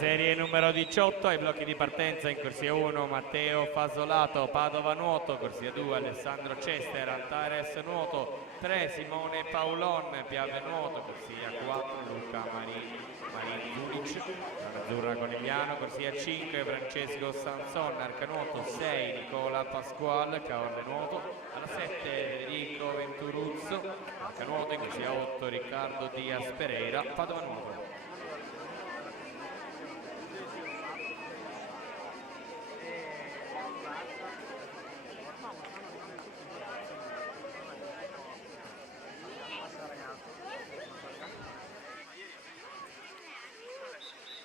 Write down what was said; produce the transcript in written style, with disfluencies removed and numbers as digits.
serie numero 18, ai blocchi di partenza in corsia 1 Matteo Fasolato, Padova Nuoto, corsia 2 Alessandro Cester, Antares Nuoto, 3 Simone Paolon, Piave Nuoto, corsia 4 Luca Marin Zulic, Azzurra Conigliano, corsia 5 Francesco Sanson, Arcanuoto 6 Nicola Pasquale, Caorle Nuoto, alla 7 Federico Venturuzzo, Arcanuoto, in corsia 8 Riccardo Diaz Pereira, Padova Nuoto.